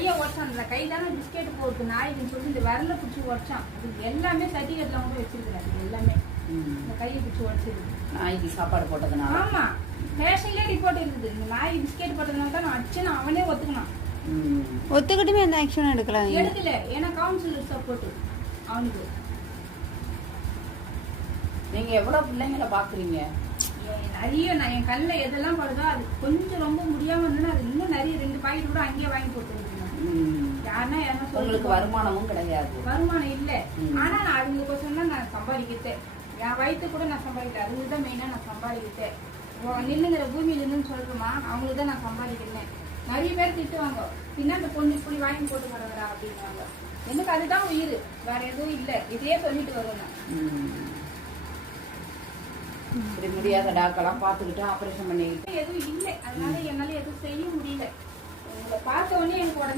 கையை உடச்சான். அந்த கை தானே பிஸ்கெட் போட்டு நாய்க்குன்னு சொல்லி இந்த விரல பிடிச்சி உடச்சான். அது எல்லாமே சர்டிஃபிகேட்ல கூட வச்சிருக்கிறாரு. எல்லாமே இந்த கையை பிடிச்சி உடச்சிருக்கு. நாய்க்கு சாப்பாடு போட்டதுனால. ஆமா, ஸ்டேஷன்லயே ரிப்போர்ட் இருக்குது. இந்த நாய் பிஸ்கெட் போட்டதுனால தான் நான் அடிச்சேன்னு அவனே ஒத்துக்கினான். ஒத்துக்கிட்டுமே எந்த ஆக்ஷன் எடுக்கல. ஏன்னா கவுன்சிலர் சப்போர்ட் அவனுக்கு. நீங்க எவ்வளவு பிள்ளைங்களை பாக்குறீங்க? நிறைய நான் என் கல்ல எதெல்லாம் படுதோ அது கொஞ்சம் ரொம்ப முடியாம இருந்ததுன்னா அது இன்னும் நிறைய 2 பாக்கெட் கூட அங்கேயே வாங்கி போட்டுருக்கேன். யாருன்னா உங்களுக்கு வருமானமும் கிடையாது. வருமானம் இல்ல. ஆனா நான் அதுங்களுக்கோசம் தான் நான் சம்பாதிக்கிட்டேன். என் வயிற்று கூட நான் சம்பாதிக்கிறேன். அதுங்களுக்கு தான் மெயினா நான் சம்பாதிக்கிட்டேன். நில்லுங்கிற பூமியில இருந்துன்னு சொல்றோமா, அவங்களுக்கு தான் நான் சம்பாதிக்கிறேன். நிறைய பேர் திட்டுவாங்க, பின்னா அந்த பொண்ணு புள்ளி வாங்கி போட்டு வரவரா அப்படின்னாங்க. எனக்கு அதுதான் உயிர், வேற எதுவும் இல்ல. இதே சொல்லிட்டு வருவேன். இப்படி முடியாத டாக்டர்லாம் பார்த்துக்கிட்டு ஆபரேஷன் பண்ணிக்கிட்டு எதுவும் இல்லை. அதனால என்னால எதுவும் செய்ய முடியல. உங்களை பார்த்த உடனே எனக்கு உடனே